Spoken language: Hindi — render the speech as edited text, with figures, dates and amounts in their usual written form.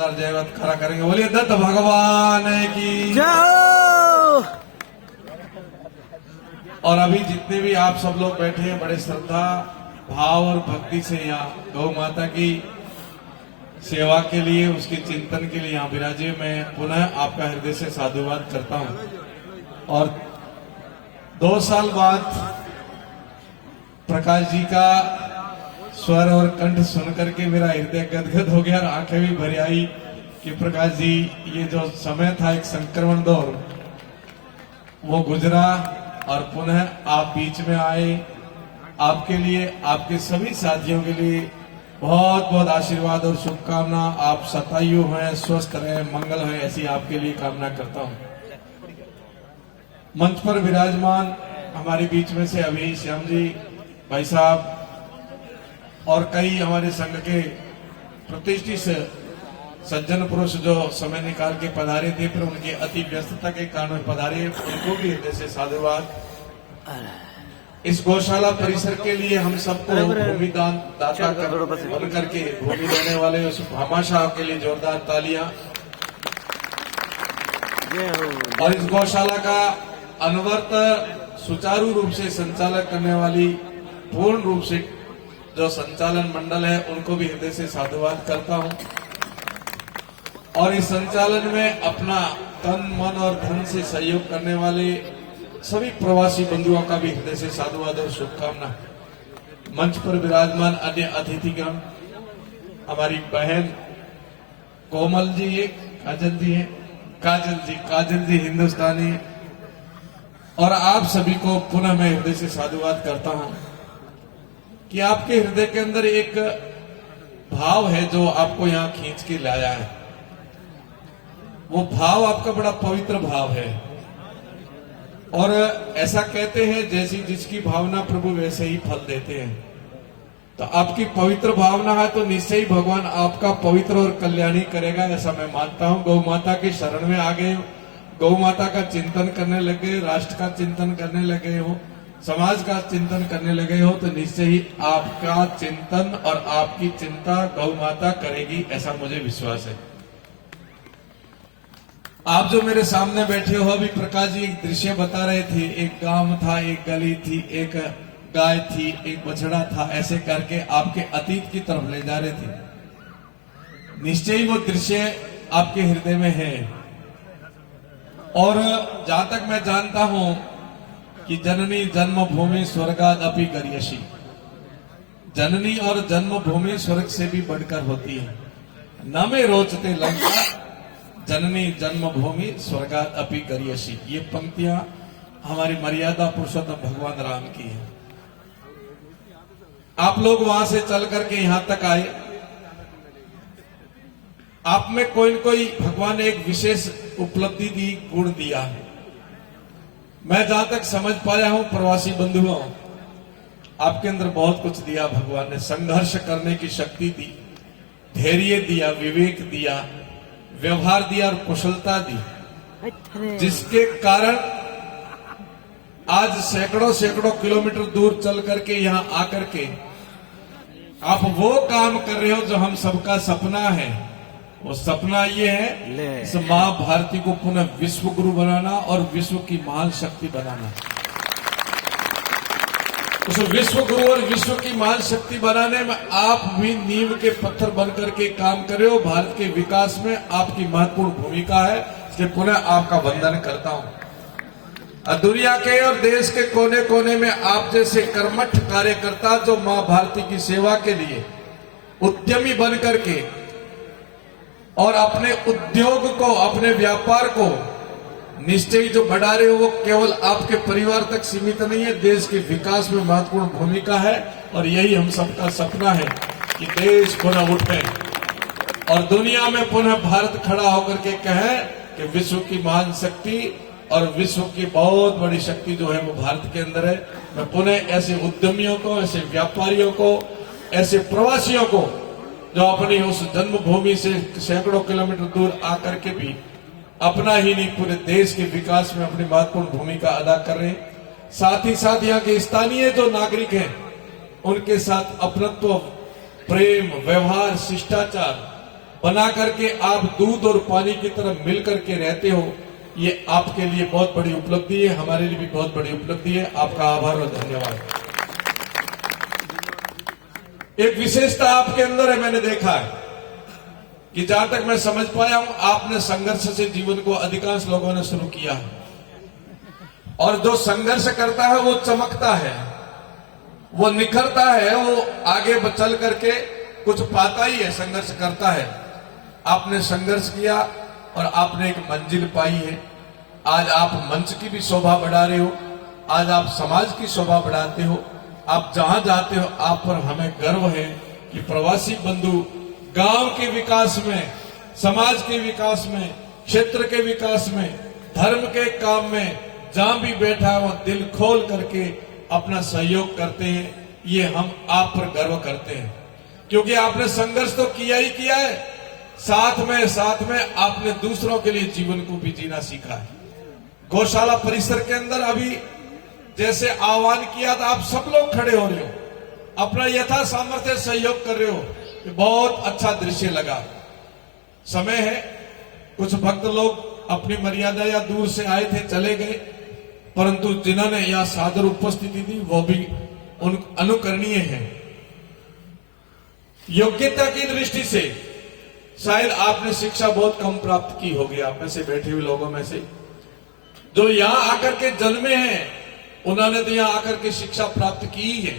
जोरदार जयवत खड़ा करेंगे। बोलिए दत्त भगवान की जाओ। और अभी जितने भी आप सब लोग बैठे हैं बड़े श्रद्धा भाव और भक्ति से यहाँ गौ माता की सेवा के लिए, उसके चिंतन के लिए यहाँ विराजे। मैं पुनः आपका हृदय से साधुवाद करता हूँ। और 2 साल बाद प्रकाश जी का स्वर और कंठ सुन करके मेरा हृदय गदगद हो गया और आंखें भी भर आई कि प्रकाश जी, ये जो समय था एक संक्रमण दौर, वो गुजरा और पुनः आप बीच में आए। आपके लिए, आपके सभी साथियों के लिए बहुत बहुत आशीर्वाद और शुभकामना। आप शतायु हैं, स्वस्थ रहे, मंगल है, ऐसी आपके लिए कामना करता हूं। मंच पर विराजमान हमारे बीच में से अभी श्याम जी भाई साहब और कई हमारे संघ के प्रतिष्ठित सज्जन पुरुष जो समय निकाल के पधारे थे, फिर उनकी अति व्यस्तता के कारण पधारे, उनको भी हृदय से साधुवाद। इस गौशाला परिसर के लिए हम सबको भूमि दान दाता बन करके भूमि देने वाले उस भामाशाह के लिए जोरदार तालियां। और इस गौशाला का अनवरत सुचारू रूप से संचालन करने वाली पूर्ण रूप से जो संचालन मंडल है, उनको भी हृदय से साधुवाद करता हूं। और इस संचालन में अपना तन मन और धन से सहयोग करने वाले सभी प्रवासी बंधुओं का भी हृदय से साधुवाद और शुभकामना। मंच पर विराजमान अन्य अतिथिगण, हमारी बहन कोमल जी है, काजल जी हिंदुस्तानी, और आप सभी को पुनः मैं हृदय से साधुवाद करता हूं कि आपके हृदय के अंदर एक भाव है जो आपको यहां खींच के लाया है। वो भाव आपका बड़ा पवित्र भाव है। और ऐसा कहते हैं जैसी जिसकी भावना प्रभु वैसे ही फल देते हैं। तो आपकी पवित्र भावना है तो निश्चय ही भगवान आपका पवित्र और कल्याणी करेगा, ऐसा मैं मानता हूं। गौ माता की शरण में आ गए, गौ माता का चिंतन करने लगे, राष्ट्र का चिंतन करने लगे हो, समाज का चिंतन करने लगे हो, तो निश्चय ही आपका चिंतन और आपकी चिंता गौ माता करेगी, ऐसा मुझे विश्वास है। आप जो मेरे सामने बैठे हो, अभी प्रकाश जी एक दृश्य बता रहे थे, एक गांव था, एक गली थी, एक गाय थी, एक बछड़ा था, ऐसे करके आपके अतीत की तरफ ले जा रहे थे। निश्चय ही वो दृश्य आपके हृदय में है। और जहां तक मैं जानता हूं कि जननी जन्मभूमि स्वर्गाद अपि गरीयसी, जननी और जन्मभूमि स्वर्ग से भी बढ़कर होती है। न में रोचते लंका, जननी जन्मभूमि स्वर्गात अपि गरीयसी। ये पंक्तियां हमारी मर्यादा पुरुषोत्तम भगवान राम की है। आप लोग वहां से चल करके यहां तक आए, आप में कोई न कोई भगवान ने एक विशेष उपलब्धि दी, गुण दिया। मैं जहां तक समझ पाया हूं, प्रवासी बंधुओं, आपके अंदर बहुत कुछ दिया भगवान ने। संघर्ष करने की शक्ति दी, धैर्य दिया, विवेक दिया, व्यवहार दिया और कुशलता दी, जिसके कारण आज सैकड़ों सैकड़ों किलोमीटर दूर चल करके यहां आकर के आप वो काम कर रहे हो जो हम सबका सपना है। वो सपना ये है इस मां भारती को पुनः विश्व गुरु बनाना और विश्व की महान शक्ति बनाना। उस विश्व गुरु और विश्व की महान शक्ति बनाने में आप भी नींव के पत्थर बनकर के काम कर रहे हो। भारत के विकास में आपकी महत्वपूर्ण भूमिका है, इसलिए पुनः आपका वंदन करता हूं। दुनिया के और देश के कोने कोने में आप जैसे कर्मठ कार्यकर्ता जो मां भारती की सेवा के लिए उद्यमी बन करके और अपने उद्योग को, अपने व्यापार को निश्चय जो बढ़ा रहे हो, वो केवल आपके परिवार तक सीमित नहीं है, देश के विकास में महत्वपूर्ण भूमिका है। और यही हम सबका सपना है कि देश पुनः उठे और दुनिया में पुनः भारत खड़ा होकर के कहे कि विश्व की महान शक्ति और विश्व की बहुत बड़ी शक्ति जो है वो भारत के अंदर है। मैं पुनः ऐसे उद्यमियों को, ऐसे व्यापारियों को, ऐसे प्रवासियों को जो अपनी उस जन्मभूमि से सैकड़ों किलोमीटर दूर आकर के भी अपना ही नहीं पूरे देश के विकास में अपनी महत्वपूर्ण भूमिका अदा कर रहे हैं, साथ ही साथ यहाँ के स्थानीय जो नागरिक हैं उनके साथ अपनत्व, प्रेम, व्यवहार, शिष्टाचार बना करके आप दूध और पानी की तरह मिल करके रहते हो, ये आपके लिए बहुत बड़ी उपलब्धि है, हमारे लिए भी बहुत बड़ी उपलब्धि है। आपका आभार और धन्यवाद। एक विशेषता आपके अंदर है, मैंने देखा है कि जहां तक मैं समझ पाया हूं, आपने संघर्ष से जीवन को अधिकांश लोगों ने शुरू किया है, और जो संघर्ष करता है वो चमकता है, वो निखरता है, वो आगे चल करके कुछ पाता ही है, संघर्ष करता है। आपने संघर्ष किया और आपने एक मंजिल पाई है। आज आप मंच की भी शोभा बढ़ा रहे हो, आज आप समाज की शोभा बढ़ाते हो। आप जहां जाते हो आप पर हमें गर्व है कि प्रवासी बंधु गांव के विकास में, समाज के विकास में, क्षेत्र के विकास में, धर्म के काम में जहां भी बैठा है वो दिल खोल करके अपना सहयोग करते हैं। ये हम आप पर गर्व करते हैं, क्योंकि आपने संघर्ष तो किया ही किया है, साथ में आपने दूसरों के लिए जीवन को भी जीना सीखा है। गौशाला परिसर के अंदर अभी जैसे आह्वान किया था, आप सब लोग खड़े हो रहे हो, अपना यथा सामर्थ्य सहयोग कर रहे हो, ये बहुत अच्छा दृश्य लगा। समय है, कुछ भक्त लोग अपनी मर्यादा या दूर से आए थे, चले गए, परंतु जिन्होंने यह सादर उपस्थिति दी वो भी अनुकरणीय है। योग्यता की दृष्टि से शायद आपने शिक्षा बहुत कम प्राप्त की होगी, आप में से बैठे हुए लोगों में से जो यहां आकर के जन्मे हैं, उन्होंने तो यहां आकर के शिक्षा प्राप्त की ही है।